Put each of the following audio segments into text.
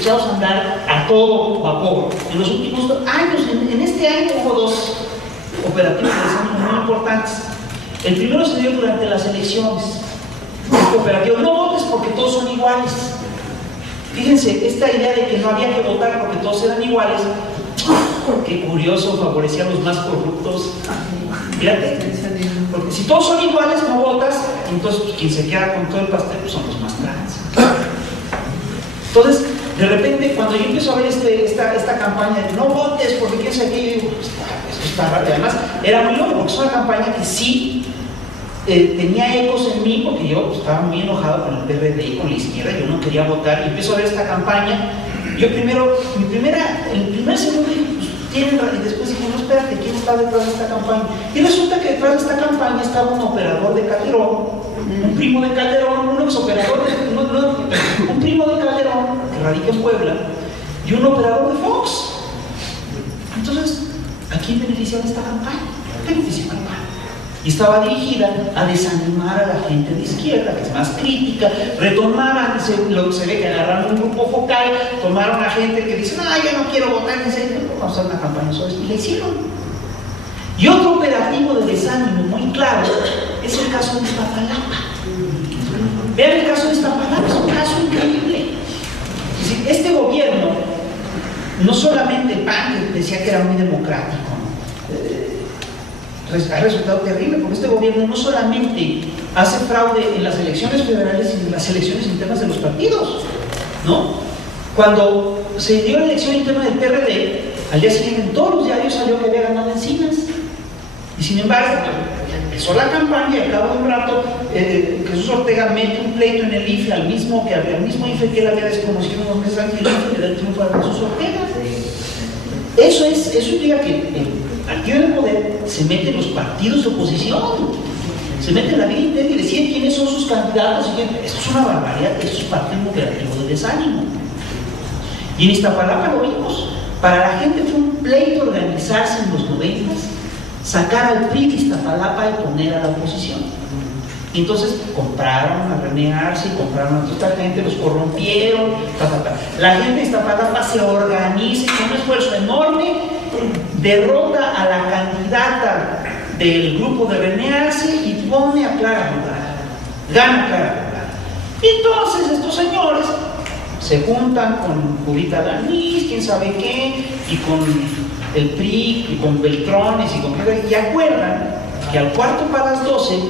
echados a andar a todo vapor. En los últimos años, en este año hubo dos operativos de desánimo muy importantes. El primero se dio durante las elecciones. Este operativo, no votes porque todos son iguales. Fíjense, esta idea de que no había que votar porque todos eran iguales, qué curioso, favorecía a los más corruptos. Fíjate, porque si todos son iguales, no votas, entonces pues, quien se queda con todo el pastel pues, son los más trans. Entonces, de repente, cuando yo empiezo a ver esta campaña de no votes porque quién sabe qué, yo digo, esto está raro. Además, era muy loco porque es una campaña que sí tenía ecos en mí, porque yo pues, estaba muy enojado con el PRD y con la izquierda, yo no quería votar, y empiezo a ver esta campaña. Yo primero, el primer segundo dije, pues tienen, y después dije, no, espérate, ¿quién está detrás de esta campaña? Y resulta que detrás de esta campaña estaba un operador de Calderón, un primo de Calderón, un exoperador un primo de Calderón, que radica en Puebla, y un operador de Fox. Entonces, ¿a quién beneficiaba esta campaña? Beneficiaba al PAN. Y estaba dirigida a desanimar a la gente de izquierda, que es más crítica, retomaban, se ve que agarraron un grupo focal, tomaron a gente que dice, no, yo no quiero votar, vamos a hacer una campaña sobre esto, y la hicieron. Y otro operativo de desánimo muy claro es el caso de Iztapalapa. Vean el caso de Iztapalapa, es un caso increíble. Es decir, este gobierno, no solamente el PAN, que decía que era muy democrático, ha resultado terrible, porque este gobierno no solamente hace fraude en las elecciones federales, sino en las elecciones internas de los partidos, ¿no? Cuando se dio la elección interna del PRD, al día siguiente en todos los diarios salió que había ganado Encinas. Y sin embargo, empezó la campaña y al cabo de un rato Jesús Ortega mete un pleito en el IFE al mismo IFE que él había desconocido unos meses antes, y el IFE le da el triunfo a Jesús Ortega. Eso implica que el partido en el poder se mete en los partidos de oposición, se mete en la vida interna y decide quiénes son sus candidatos. Esto es una barbaridad, esto es parte de un operativo de desánimo. Y en Iztapalapa lo vimos. Para la gente fue un pleito organizarse en los 90, sacar al PRI de Iztapalapa y poner a la oposición. Y entonces compraron a René Arce y compraron a toda esta gente, los corrompieron. La gente de Iztapalapa se organiza y con un esfuerzo enorme derrota a la candidata del grupo de René Arce y pone a Clara Brugada, gana Clara Brugada. Entonces estos señores se juntan con Julita Danís, quién sabe qué, y con el PRI, y con Beltrones, y acuerdan que al 11:45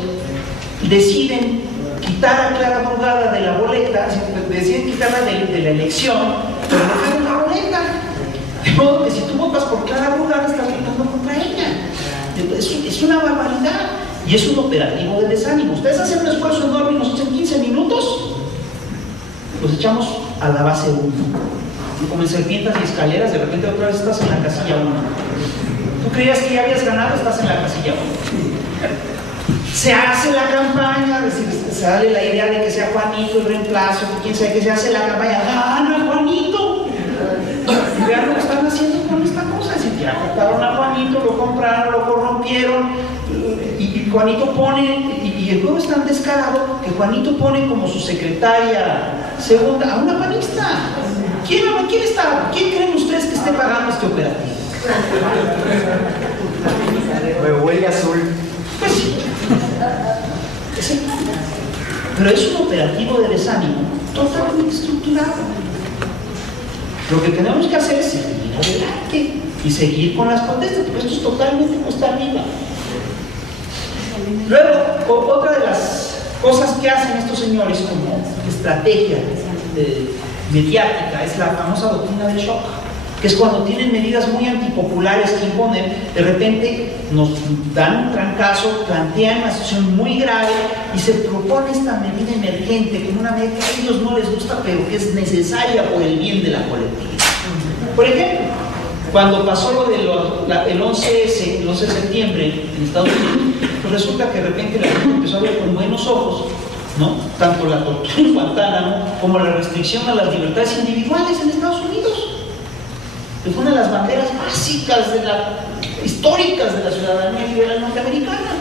deciden quitar a Clara Brugada de la boleta, deciden quitarla de la elección, pero dejar en la boleta. De modo que si tú votas por Clara Brugada, estás votando contra ella. Es una barbaridad y es un operativo de desánimo. Ustedes hacen un esfuerzo enorme y nos echan 15 minutos, los echamos a la base 1. Como en serpientes y escaleras, de repente otra vez estás en la casilla 1. Tú creías que ya habías ganado, estás en la casilla 1. Se hace la campaña, se sale la idea de que sea Juanito el reemplazo, que quién sabe que se hace la campaña, ¡gana Juanito! Y vean lo que están haciendo con esta cosa, es decir, ya cortaron a Juanito, lo compraron, lo corrompieron, y Juanito pone, y el juego es tan descarado que Juanito pone como su secretaria segunda a una panista. ¿Quién creen ustedes que esté pagando este operativo? Me huele azul. Pues sí. Pero es un operativo de desánimo totalmente estructurado. Lo que tenemos que hacer es seguir adelante y seguir con las protestas, porque esto es totalmente cuesta arriba. Luego, otra de las cosas que hacen estos señores como estrategia mediática es la famosa doctrina del shock, que es cuando tienen medidas muy antipopulares que imponer, de repente nos dan un trancazo, plantean una situación muy grave y se propone esta medida emergente como una medida que a ellos no les gusta, pero que es necesaria por el bien de la colectividad. Por ejemplo, cuando pasó lo del 11S, el 11 de septiembre en Estados Unidos, pues resulta que de repente la gente empezó a ver con buenos ojos, ¿no?, tanto la tortura en Guantánamo como la restricción a las libertades individuales en Estados Unidos, que fue una de las banderas básicas históricas de la ciudadanía liberal norteamericana.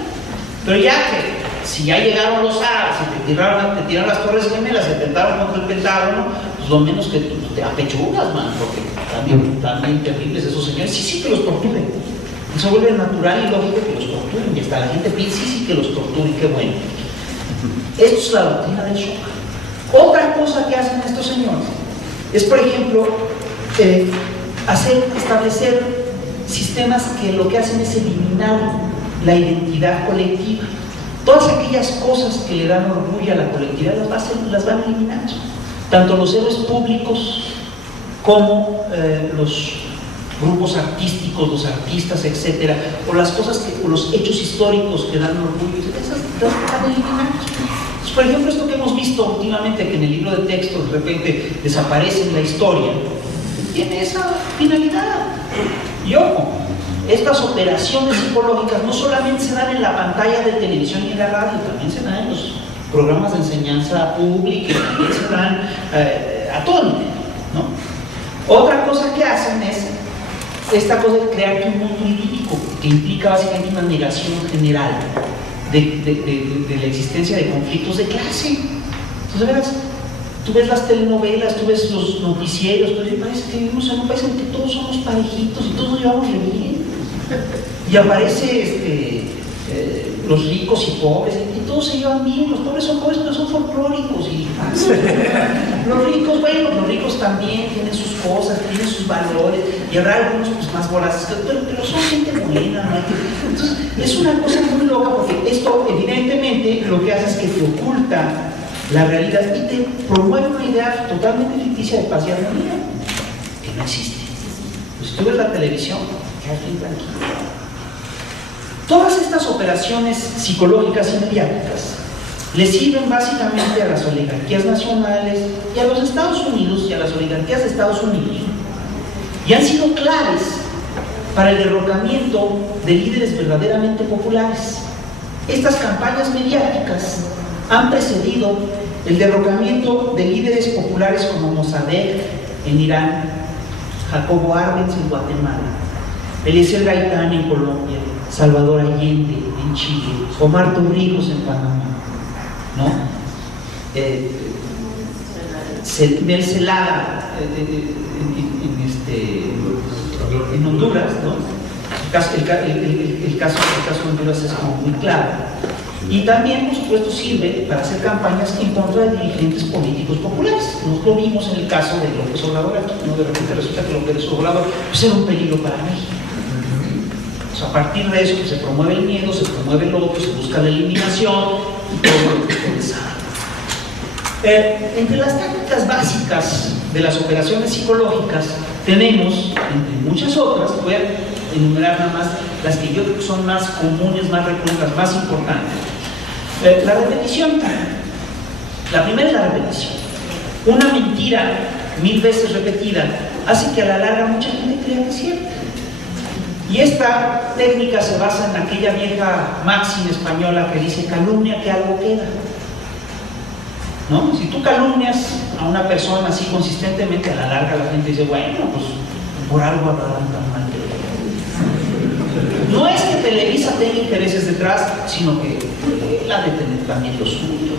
Pero ya que si ya llegaron los árabes y te tiraron las Torres Gemelas, se atentaron contra el Pentágono, pues lo menos que te apechugas, man, porque también terribles esos señores. Sí que los torturen. Se vuelve natural y lógico que los torturen, y hasta la gente pide, sí que los torturen, qué bueno. Esto es la doctrina del shock. Otra cosa que hacen estos señores es, por ejemplo, establecer sistemas que lo que hacen es eliminar la identidad colectiva. Todas aquellas cosas que le dan orgullo a la colectividad las van eliminando. Tanto los héroes públicos como los grupos artísticos, los artistas, etcétera, o las cosas o los hechos históricos que dan orgullo, esas las van eliminando. Entonces, por ejemplo, esto que hemos visto últimamente, que en el libro de texto de repente desaparece en la historia, tiene esa finalidad. Y ojo, estas operaciones psicológicas no solamente se dan en la pantalla de televisión y en la radio, también se dan en los programas de enseñanza pública, también se dan a todo nivel, ¿no? Otra cosa que hacen es esta cosa de crear un mundo idílico, que implica básicamente una negación general de la existencia de conflictos de clase. Entonces, verás, tú ves las telenovelas, tú ves los noticieros, parece que vivimos en un país en que todos somos parejitos y todos nos llevamos re bien. Y aparece los ricos y pobres, y todos se llevan bien. Los pobres son pobres, pero son folclóricos. Y los ricos, bueno, los ricos también tienen sus cosas, tienen sus valores, y habrá algunos pues, más voraces, pero son gente buena, ¿no? Entonces, es una cosa muy loca, porque esto evidentemente lo que hace es que te oculta la realidad y te promueve una idea totalmente ficticia de paz y armonía, que no existe. Pues tú ves la televisión, quedas bien tranquilo. Todas estas operaciones psicológicas y mediáticas le sirven básicamente a las oligarquías nacionales y a los Estados Unidos y a las oligarquías de Estados Unidos, y han sido claves para el derrocamiento de líderes verdaderamente populares. Estas campañas mediáticas han precedido el derrocamiento de líderes populares como Mossadegh en Irán, Jacobo Arbenz en Guatemala, Eliezer Gaitán en Colombia, Salvador Allende en Chile, Omar Torrijos en Panamá, ¿no? Mel Zelada en Honduras, ¿no? El caso de Honduras es como muy claro. Y también, por supuesto, sirve para hacer campañas en contra de dirigentes políticos populares. Nos lo vimos en el caso de López Obrador aquí, ¿no? De repente resulta que López Obrador pues, era un peligro para México. A partir de eso pues, se promueve el miedo, se promueve el odio, se busca la eliminación y todo lo que ustedes saben. Entre las tácticas básicas de las operaciones psicológicas tenemos, entre muchas otras, voy a enumerar nada más las que yo creo que son más comunes, más recurrentes, más importantes. La repetición. La primera es la repetición. Una mentira 1000 veces repetida hace que a la larga mucha gente crea que es cierto. Y esta técnica se basa en aquella vieja máxima española que dice: calumnia que algo queda, ¿no? Si tú calumnias a una persona así consistentemente, a la larga la gente dice: bueno, pues por algo hablarán tan mal de él. No es que Televisa tenga intereses detrás, sino que él ha de tener también lo suyo.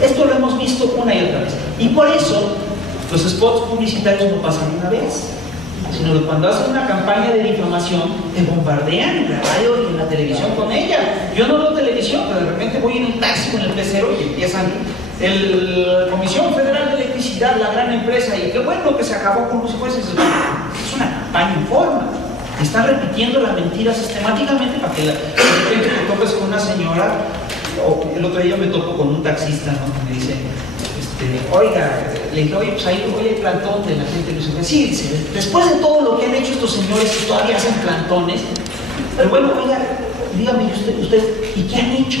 Esto lo hemos visto una y otra vez. Y por eso los spots publicitarios no pasan una vez, sino que cuando hacen una campaña de difamación te bombardean en la radio y en la televisión con ella. Yo no veo televisión, pero de repente voy en el taxi con el pecero y empiezan la Comisión Federal de Electricidad, la gran empresa, y qué bueno que se acabó con los jueces. Es una campaña en forma. Están repitiendo la mentira sistemáticamente para que de repente te topes con una señora, o el otro día me topo con un taxista, ¿no? Que me dice: oiga, le dije: oye, pues ahí hoy hay plantón de la gente. Y dice: sí, dice, después de todo lo que han hecho estos señores y todavía hacen plantones, pero bueno, oiga, dígame usted, ¿y qué han hecho?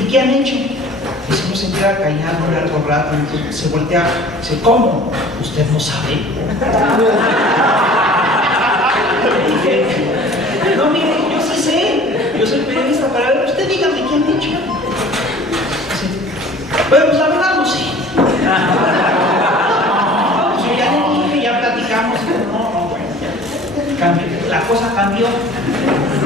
¿Y qué han hecho? Y se nos queda callado un largo rato, entonces se voltea, dice: ¿cómo? ¿Usted no sabe? Le dije: no, mire, yo sí sé, yo soy periodista, pero usted dígame qué han hecho. Bueno, pues la verdad no sé. Yo ya le dije, ya platicamos. No, bueno, la cosa cambió.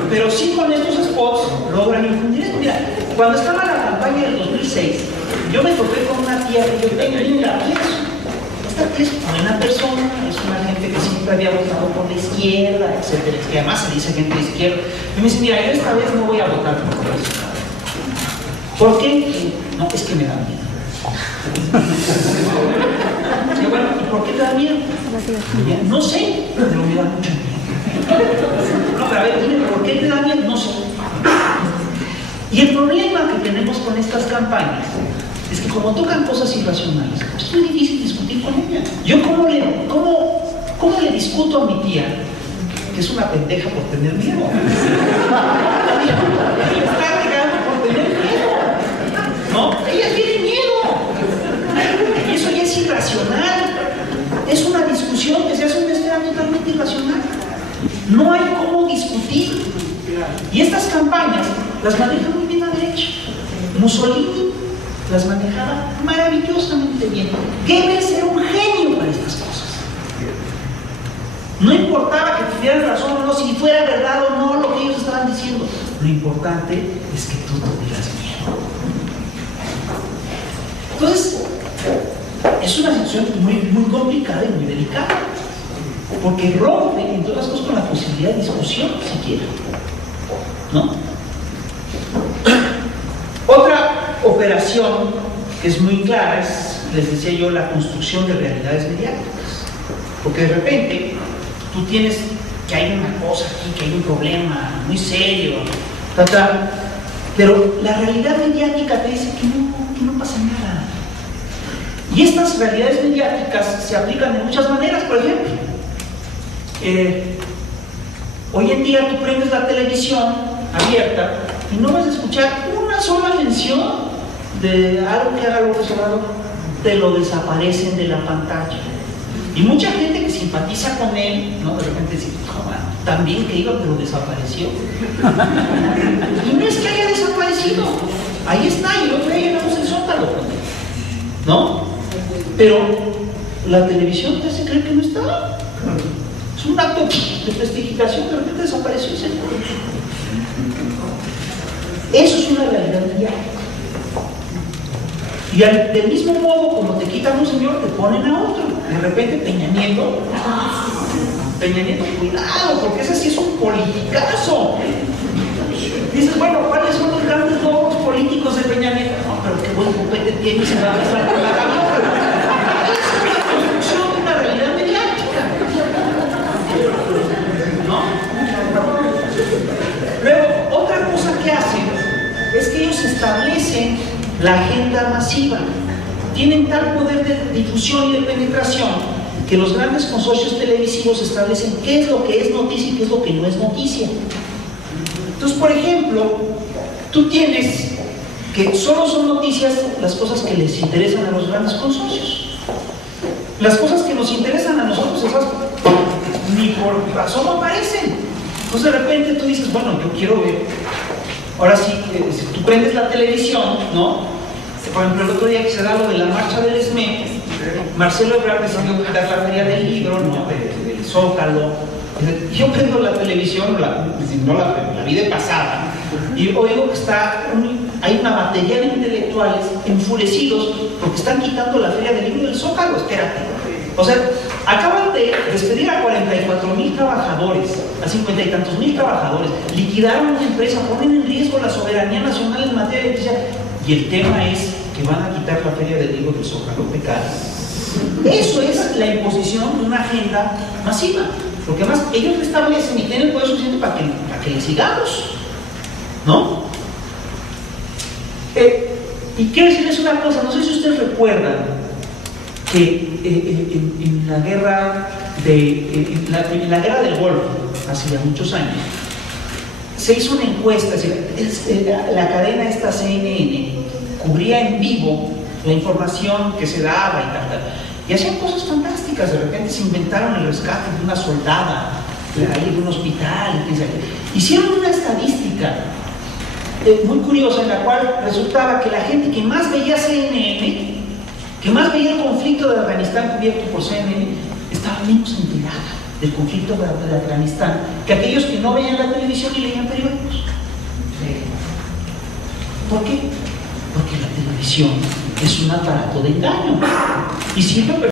Pero sí, con estos spots logran infundir esto. Mira, cuando estaba la campaña del 2006, yo me topé con una tía que yo tengo y la pienso. Esta tía es buena persona, es una gente que siempre había votado por la izquierda, etcétera, que además se dice gente de izquierda. Y me dice, mira, yo esta vez no voy a votar por eso. ¿Por qué? No, es que me da miedo. Y bueno, ¿y por qué te da miedo? No sé, pero me da mucho miedo. No, pero a ver, dime, ¿por qué te da miedo? No sé. Y el problema que tenemos con estas campañas es que como tocan cosas irracionales, es muy difícil discutir con ella. Yo ¿cómo le discuto a mi tía que es una pendeja por tener miedo? Ella está negando por tener miedo. ¿No? Ella tiene miedo. Y eso ya es irracional. Es una discusión que se hace en una esfera totalmente irracional. No hay cómo discutir. Y estas campañas las maneja muy bien la derecha. Mussolini las manejaba maravillosamente bien. Goebbels era un genio para estas cosas. No importaba que tuvieran razón o no, si fuera verdad o no lo que ellos estaban diciendo. Lo importante es que tú tuvieras miedo. Entonces, es una situación muy complicada y muy delicada. Porque rompe, en todas las cosas, con la posibilidad de discusión, siquiera. ¿No? Otra operación que es muy clara es, les decía yo, la construcción de realidades mediáticas. Porque de repente tú tienes que hay una cosa aquí, que hay un problema muy serio, pero la realidad mediática te dice que no pasa nada. Y estas realidades mediáticas se aplican de muchas maneras. Por ejemplo, hoy en día tú prendes la televisión abierta y no vas a escuchar una sola mención de algo que haga López Obrador. Te lo desaparecen de la pantalla. Y mucha gente que simpatiza con él, ¿no? De repente dice, también que iba, pero desapareció. Y no es que haya desaparecido, ahí está, y el otro día llegamos el Zócalo, ¿no? Pero la televisión te hace creer que no está. Es un acto de prestigificación, de repente desapareció ese. Eso es una realidad mediática. Y del mismo modo, como te quitan a un señor, te ponen a otro. De repente Peña Nieto, cuidado, porque ese sí es un politicazo. Dices, bueno, ¿cuáles son los grandes logros políticos de Peña Nieto? No, pero qué buen copete tiene y se va a besar por la cabeza. Es una construcción de una realidad mediática. ¿No? Luego, otra cosa que hacen es que ellos establecen la agenda masiva. Tienen tal poder de difusión y de penetración que los grandes consorcios televisivos establecen qué es lo que es noticia y qué es lo que no es noticia. Entonces, por ejemplo, tú tienes que solo son noticias las cosas que les interesan a los grandes consorcios. Las cosas que nos interesan a nosotros, esas ni por razón aparecen. Entonces, de repente tú dices, bueno, yo quiero ver. Ahora sí, si tú prendes la televisión, ¿no? Por ejemplo, el otro día que se da lo de la marcha del ESME, Marcelo Ebrard decidió quitar la feria del libro, ¿no? Del Zócalo. Yo prendo la televisión, la vi de pasada, y oigo que hay una batería de intelectuales enfurecidos porque están quitando la feria del libro del Zócalo. Espérate. O sea, acaban de despedir a 44,000 trabajadores, a 50 y tantos mil trabajadores, liquidaron una empresa, ponen en riesgo la soberanía nacional en materia de electricidad, y el tema es que van a quitar la feria del libro del Zócalo. Pecado. Eso es la imposición de una agenda masiva, porque además ellos lo establecen y tienen el poder suficiente para que le sigamos, ¿no? Y quiero decirles una cosa, no sé si ustedes recuerdan que en la guerra del Golfo, hace ya muchos años, se hizo una encuesta, la cadena esta CNN cubría en vivo la información que se daba y tal, y hacían cosas fantásticas. De repente se inventaron el rescate de una soldada ahí en un hospital, hicieron una estadística muy curiosa en la cual resultaba que la gente que más veía CNN, que más veía el conflicto de Afganistán cubierto por CNN, estaba menos enterada del conflicto de Afganistán que aquellos que no veían la televisión y leían periódicos. ¿Por qué? Porque la televisión es un aparato de engaño y sirve